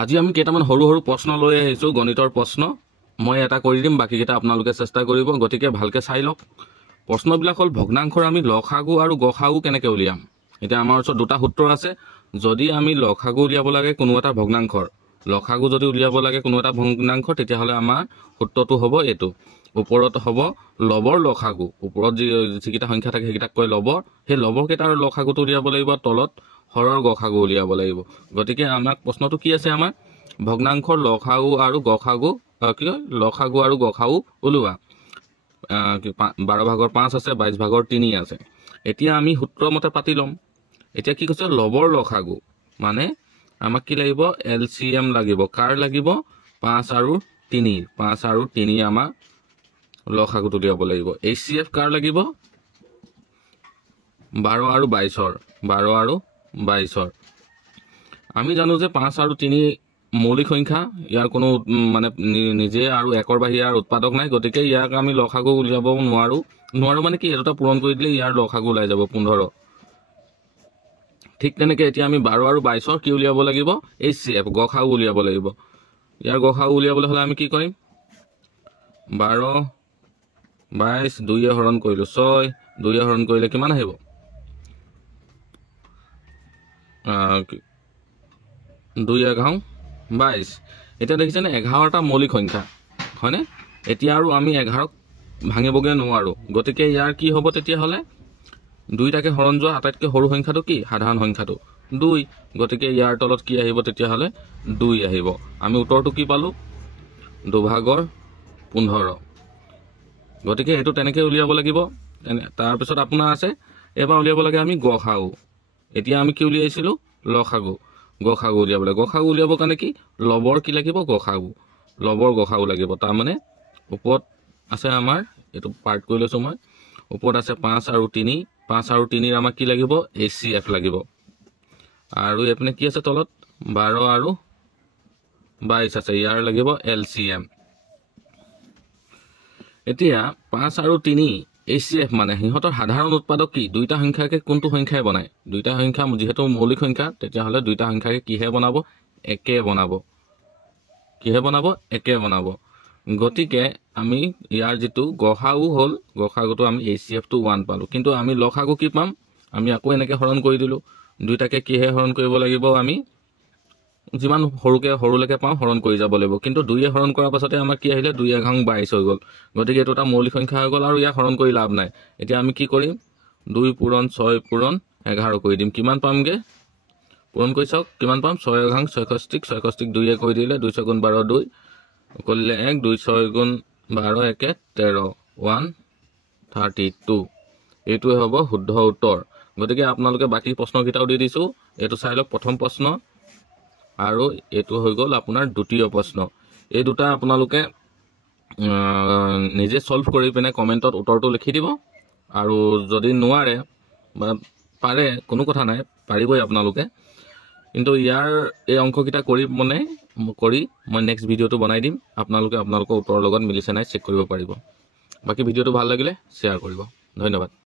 আজি আমি কেইটামান সৰু সৰু প্ৰশ্ন লৈ আহিছোঁ গণিতৰ প্ৰশ্ন মই এটা কৰি দিম বাকিকেইটা আপোনালোকে চেষ্টা কৰিব গতিকে ভালকৈ চাই লওক প্ৰশ্নবিলাক হ'ল ভগ্নাংশৰ আমি লসাগু আৰু গসাগু কেনেকৈ উলিয়াম এতিয়া আমাৰ ওচৰত দুটা সূত্ৰ আছে যদি আমি লসাগু উলিয়াব লাগে কোনো এটা ভগ্নাংশৰ লসাগু যদি উলিয়াব লাগে কোনো এটা ভগ্নাংশ তেতিয়াহ'লে আমাৰ সূত্ৰটো হ'ব এইটো ওপৰত হ'ব লবৰ লসাগু ওপৰত যিকেইটা সংখ্যা থাকে সেইকেইটাক কয় লবৰ সেই লবৰ কেইটাৰ লসাগুটো উলিয়াব লাগিব তলত হৰৰ গসাগু উলিয়াব লাগিব গতিকে আমাক প্ৰশ্নটো কি আছে আমাৰ ভগ্নাংশৰ লসাগু আৰু গসাগু কি কয় লসাগু আৰু গসাগু উলিওৱা 12 ভাগৰ 5 আছে 22 ভাগৰ 3 আছে এতিয়া আমি সূত্ৰ মতে পাতি লম এতিয়া কি কৈছে লবৰ লসাগু মানে আমাক কি লাগিব এলসিএম লাগিব কাৰ লাগিব 5 আৰু 3 আমাক লসাগুটো উলিয়াব লাগিব এইচচিএফ কাৰ লাগিব 12 আৰু 22 আমি জানো যে 5 আৰু 3 মৌলিক সংখ্যা ইয়াৰ কোনো মানে নিজে আৰু একৰ বাহিৰে উৎপাদক নাই গতিকে ইয়াক আমি লসাগু উলিয়াব নোৱাৰো মানে কি এটা পূৰণ কৰি দিলে ইয়াৰ লসাগু ওলাই যাব 15 ঠিক তেনেকৈ এতিয়া আমি 12 আৰু 22 কি উলিয়াব লাগিব এইচচিএফ গসাগু উলিয়াব লাগিব ইয়াৰ গসাগু উলিয়াবলৈ হলে আমি কি কৰিম 12 22 2 হৰণ কৰিলো 6 2 হৰণ কৰিলে কিমান আহিব 2 11 22 এতিয়া দেখিছেনে 11টা মৌলিক সংখ্যা হয়নে এতিয়া আৰু আমি 11ক ভাঙিবগে নোৱাৰো গতিকে ইয়াৰ কি হ'ব তেতিয়া হলে 2টাকে হৰণ যোৱা আটাইতকৈ সৰু সংখ্যাটো কি সাধাৰণ সংখ্যাটো 2 গতিকে ইয়াৰ তলত কি আহিব তেতিয়া হলে 2 আহিব আমি উত্তৰটো কি পালো 2 ভাগৰ 15 গতিকে এটো তেনেকৈ উলিয়াব লাগিব তাৰ পিছত আপোনাৰ আছে এবাৰ উলিয়াব লাগে আমি গসাগু এতিয়া আমি কি উলিয়াইছিলো লসাগু গসাগু উলিয়াব কাৰণে কি লবৰ কি লাগিব গসাগু লবৰ গসাগু লাগিব তাৰ মানে ওপৰত আছে আমাৰ এটো পাৰ্ট কৰি লৈছো মই ওপৰত আছে 5 আৰু 3 আমাক কি লাগিব এইচচিএফ লাগিব আৰু এপনে কি আছে তলত 12 আৰু 22 আছে ইয়াৰ লাগিব এলসিএম এতিয়া 5 আৰু 3 এইচচিএফ মানে হিহঁতৰ সাধাৰণ উৎপাদক কি দুইটা সংখ্যাকে কোনটো সংখ্যাই বনায় দুইটা সংখ্যা যেহেতু মৌলিক সংখ্যা তেতিয়া হলে দুইটা সংখ্যাকে কিহে বনাব একে বনাব গতিকে আমি ইয়াৰ যেটো গসাগু হল গসাগুটো আমি এইচচিএফ টো 1 পালো কিন্তু আমি লসাগু কি পাম আমি আকৌ এনেকে হৰণ কৰি দিলো দুইটাকে কিহে হৰণ কৰিব লাগিব আমি যিমান সৰুলৈকে পাওঁ হৰণ কৰি যাব লাগিব কিন্তু 2 হৰণ কৰাৰ পাছতে আমাৰ কি আহিলে 2 11 22 হৈ গল গতিকে এটো এটা মৌলিক সংখ্যা হৈ গল আৰু ইয়াক হৰণ কৰি লাভ নাই এতিয়া আমি কি কৰিম 2 পূৰণ 6 পূৰণ 11 কৰি দিম কিমান পামগে পূৰণ কৰি চাওক কিমান পাম 6 11 66 2 কৰি দিলে 2 6 12 2 কৰিলে 1 2 6 12 1 13 132 এইটোৱে হ'ব শুদ্ধ উত্তৰ গতিকে আপোনালোকে বাকি প্ৰশ্ন কিটাও দি দিছো এটো চাই লওক প্ৰথম প্ৰশ্ন আৰু এটো হৈ গল আপোনাৰ দ্বিতীয় প্ৰশ্ন এই দুটা আপোনালোকে নিজে সলভ কৰি পিনে কমেন্টত উত্তৰটো লিখি দিব আৰু যদি নোৱাৰে বা পাৰে কোনো কথা নাই পাৰিবই আপোনালোকে কিন্তু ইয়াৰ এই অংককিটা কৰি মই নেক্সট ভিডিওটো বনাই দিম আপোনালোকৰ উত্তৰৰ লগত মিলিছে নাই চেক কৰিব পাৰিব বাকি ভিডিওটো ভাল লাগিলে শেয়াৰ কৰিব ধন্যবাদ